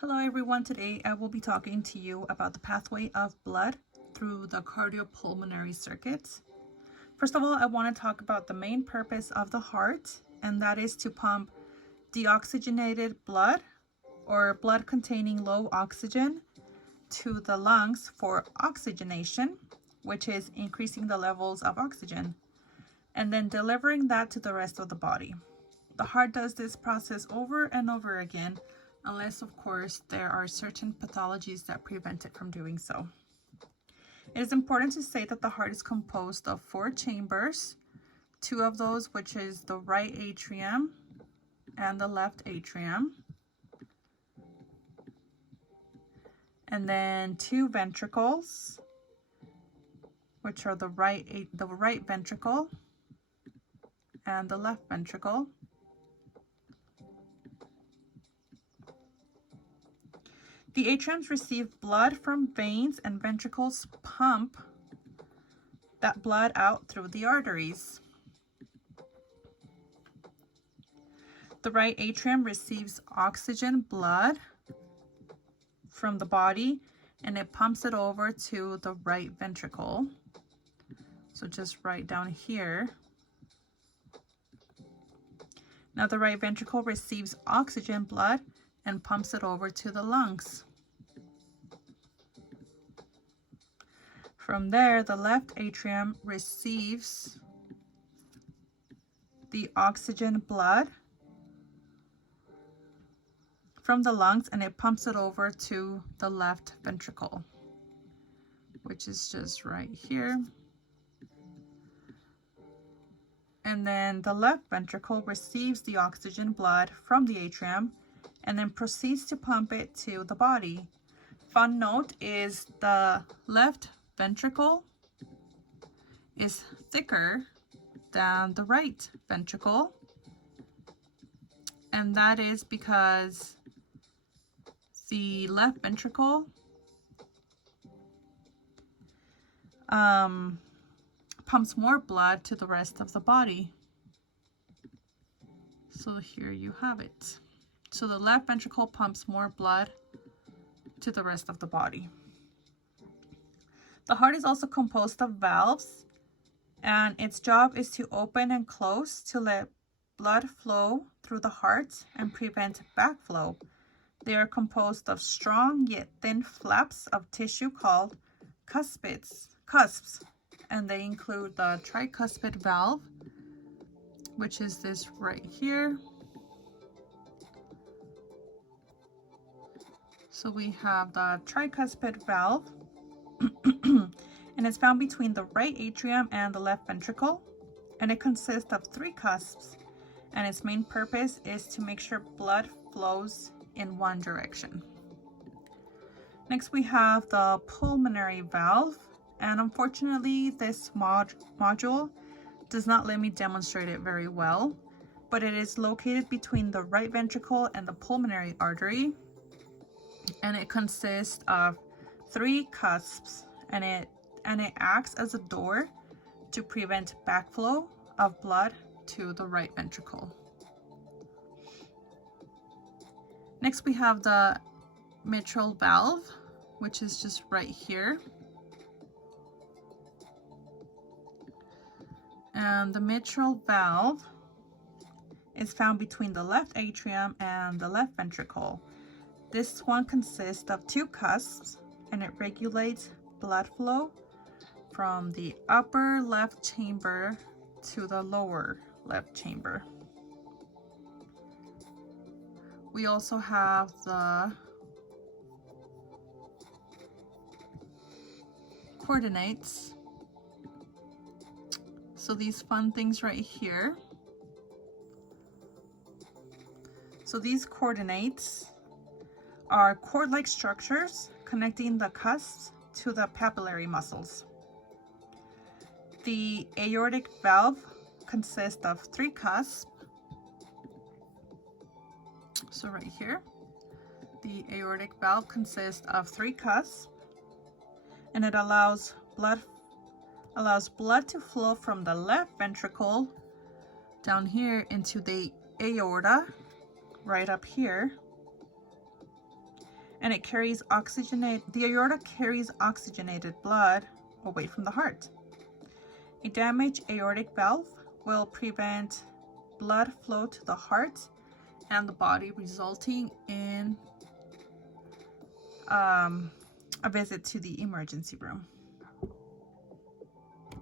Hello everyone, today I will be talking to you about the pathway of blood through the cardiopulmonary circuit. First of all, I want to talk about the main purpose of the heart, and that is to pump deoxygenated blood or blood containing low oxygen to the lungs for oxygenation, which is increasing the levels of oxygen, and then delivering that to the rest of the body. The heart does this process over and over again, unless of course there are certain pathologies that prevent it from doing so. It is important to say that the heart is composed of 4 chambers, 2 of those which is the right atrium and the left atrium, and then 2 ventricles, which are the right ventricle and the left ventricle. The atriums receive blood from veins, and ventricles pump that blood out through the arteries. The right atrium receives oxygen blood from the body, and it pumps it over to the right ventricle. So just right down here. Now the right ventricle receives oxygen blood and pumps it over to the lungs. From there, the left atrium receives the oxygen blood from the lungs, and it pumps it over to the left ventricle, which is just right here. And then the left ventricle receives the oxygen blood from the atrium and then proceeds to pump it to the body. Fun note is the left ventricle is thicker than the right ventricle, and that is because the left ventricle pumps more blood to the rest of the body. So here you have it. So the left ventricle pumps more blood to the rest of the body. The heart is also composed of valves, and its job is to open and close to let blood flow through the heart and prevent backflow. They are composed of strong yet thin flaps of tissue called cusps, and they include the tricuspid valve, which is this right here. So we have the tricuspid valve, and it's found between the right atrium and the left ventricle, and it consists of 3 cusps, and its main purpose is to make sure blood flows in one direction. Next we have the pulmonary valve, and unfortunately this module does not let me demonstrate it very well, but it is located between the right ventricle and the pulmonary artery, and it consists of 3 cusps, and it acts as a door to prevent backflow of blood to the right ventricle. Next we have the mitral valve, which is just right here. And the mitral valve is found between the left atrium and the left ventricle. This one consists of 2 cusps, and it regulates blood flow from the upper left chamber to the lower left chamber. We also have the coordinates. So these fun things right here. So these coordinates are cord-like structures connecting the cusps to the papillary muscles. The aortic valve consists of 3 cusps. So right here, the aortic valve consists of 3 cusps, and it allows blood to flow from the left ventricle down here into the aorta right up here, and it carries the aorta carries oxygenated blood away from the heart. A damaged aortic valve will prevent blood flow to the heart and the body, resulting in a visit to the emergency room.